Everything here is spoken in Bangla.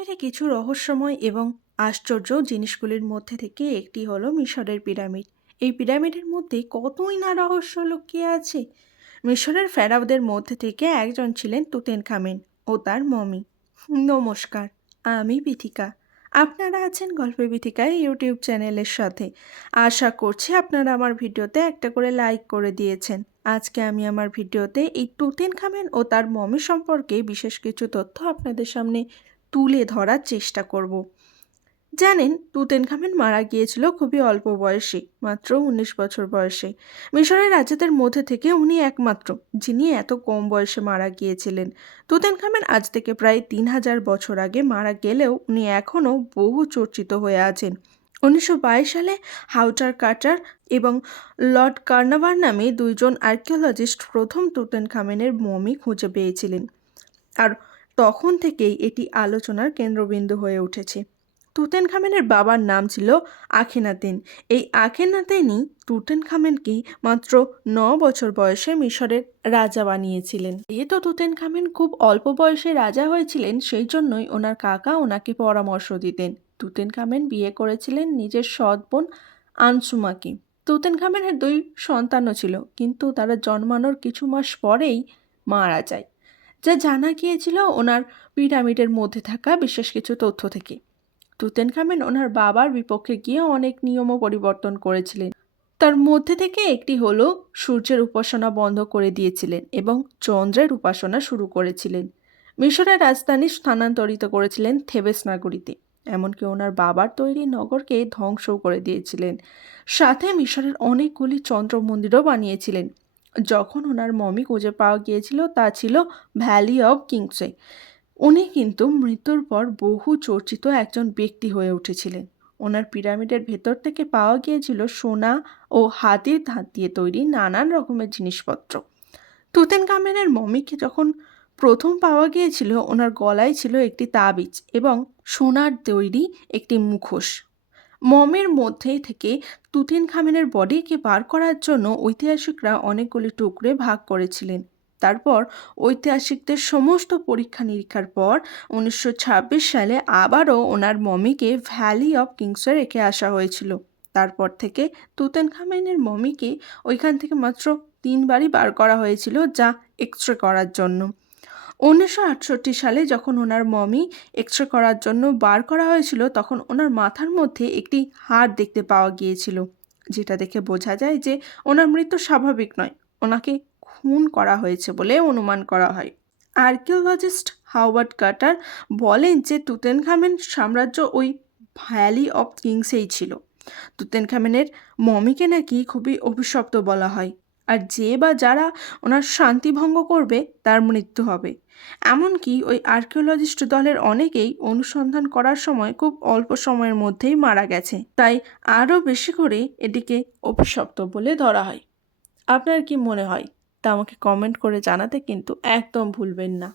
পৃথিবীর কিছু রহস্যময় এবং আশ্চর্য জিনিসগুলির মধ্যে থেকে একটি হলো মিশরের পিরামিড। এই পিরামিডের মধ্যে কতই না রহস্য লুকিয়ে আছে? মিশরের ফেরাওদের মধ্যে থেকে একজন ছিলেন তুতেন খামেন ও তার মমি। নমস্কার, আমি বিথিকা আপনারা আছেন গল্পে বিথিকায় ইউটিউব চ্যানেলের সাথে। আশা করছি আপনারা আমার ভিডিওতে একটা করে লাইক করে দিয়েছেন। আজকে আমি আমার ভিডিওতে এই তুতেন খামেন ও তার মমি সম্পর্কে বিশেষ কিছু তথ্য আপনাদের সামনে তুলে ধরার চেষ্টা করব। জানেন, তুতেনখামেন মারা গিয়েছিল খুবই অল্প বয়সে, মাত্র উনিশ বছর বয়সে। মিশরের রাজাদের মধ্যে থেকে উনি একমাত্র, যিনি এত কম বয়সে মারা গিয়েছিলেন। তুতেনখামেন আজ থেকে প্রায় তিন হাজার বছর আগে মারা গেলেও উনি এখনও বহু চর্চিত হয়ে আছেন। উনিশশো বাইশ সালে হাউটার কাটার এবং লর্ড কার্নাভার নামে দুইজন আর্কিওলজিস্ট প্রথম তুতেনখামেনের মমি খুঁজে পেয়েছিলেন। আর তখন থেকেই এটি আলোচনার কেন্দ্রবিন্দু হয়ে উঠেছে। তুতেন খামেনের বাবার নাম ছিল আখেনাতেন। এই আখেনাতেনই তুতেন খামেনকে মাত্র ন বছর বয়সে মিশরের রাজা বানিয়েছিলেন। যেহেতু তুতেন খামেন খুব অল্প বয়সে রাজা হয়েছিলেন, সেই জন্যই ওনার কাকা ওনাকে পরামর্শ দিতেন। তুতেন খামেন বিয়ে করেছিলেন নিজের সৎ বোন আনসুমাকে। তুতেন খামেনের দুই সন্তানও ছিল, কিন্তু তারা জন্মানোর কিছু মাস পরেই মারা যায়। যা জানা গিয়েছিল ওনার পিরামিডের মধ্যে থাকা বিশেষ কিছু তথ্য থেকে। তুতেনখামেন ওনার বাবার বিপক্ষে গিয়ে অনেক নিয়মও পরিবর্তন করেছিলেন। তার মধ্যে থেকে একটি হলো সূর্যের উপাসনা বন্ধ করে দিয়েছিলেন এবং চন্দ্রের উপাসনা শুরু করেছিলেন। মিশরের রাজধানী স্থানান্তরিত করেছিলেন থেবেস নাগরীতে। এমনকি ওনার বাবার তৈরি নগরকে ধ্বংসও করে দিয়েছিলেন। সাথে মিশরের অনেকগুলি চন্দ্র মন্দিরও বানিয়েছিলেন। যখন ওনার মমি খুঁজে পাওয়া গিয়েছিল, তা ছিল ভ্যালি অব কিংসে। উনি কিন্তু মৃত্যুর পর বহু চর্চিত একজন ব্যক্তি হয়ে উঠেছিলেন। ওনার পিরামিডের ভেতর থেকে পাওয়া গিয়েছিল সোনা ও হাতির ধাত দিয়ে তৈরি নানান রকমের জিনিসপত্র। তুতেন কামেনের মমিকে যখন প্রথম পাওয়া গিয়েছিল, ওনার গলায় ছিল একটি তাবিজ এবং সোনার তৈরি একটি মুখোশ। মমের মধ্যে থেকে তুতেন খামেনের বডিকে বার করার জন্য ঐতিহাসিকরা অনেকগুলি টুকরে ভাগ করেছিলেন। তারপর ঐতিহাসিকদের সমস্ত পরীক্ষা নিরীক্ষার পর উনিশশো ছাব্বিশ সালে আবারও ওনার মমিকে ভ্যালি অফ কিংসে রেখে আসা হয়েছিল। তারপর থেকে তুতেন খামেনের মমিকে ওইখান থেকে মাত্র তিনবারই বার করা হয়েছিল যা এক্স রে করার জন্য। উনিশশো আটষট্টি সালে যখন ওনার মমি এক্স রে করার জন্য বার করা হয়েছিল, তখন ওনার মাথার মধ্যে একটি হাড় দেখতে পাওয়া গিয়েছিল, যেটা দেখে বোঝা যায় যে ওনার মৃত্যু স্বাভাবিক নয়। ওনাকে খুন করা হয়েছে বলে অনুমান করা হয়। আর্কিওলজিস্ট হাওয়ার্ড কাটার বলেন যে তুতেনখামেন সাম্রাজ্য ওই ভ্যালি অফ কিংসেই ছিল। তুতেনখামেনের মমিকে নাকি খুবই অভিশপ্ত বলা হয়। আর যে বা যারা ওনার শান্তিভঙ্গ করবে, তার মৃত্যু হবে। এমনকি ওই আর্কিওলজিস্ট দলের অনেকেই অনুসন্ধান করার সময় খুব অল্প সময়ের মধ্যেই মারা গেছে। তাই আরও বেশি করে এটিকে অভিশপ্ত বলে ধরা হয়। আপনার কি মনে হয়? তা আমাকে কমেন্ট করে জানাতে কিন্তু একদম ভুলবেন না।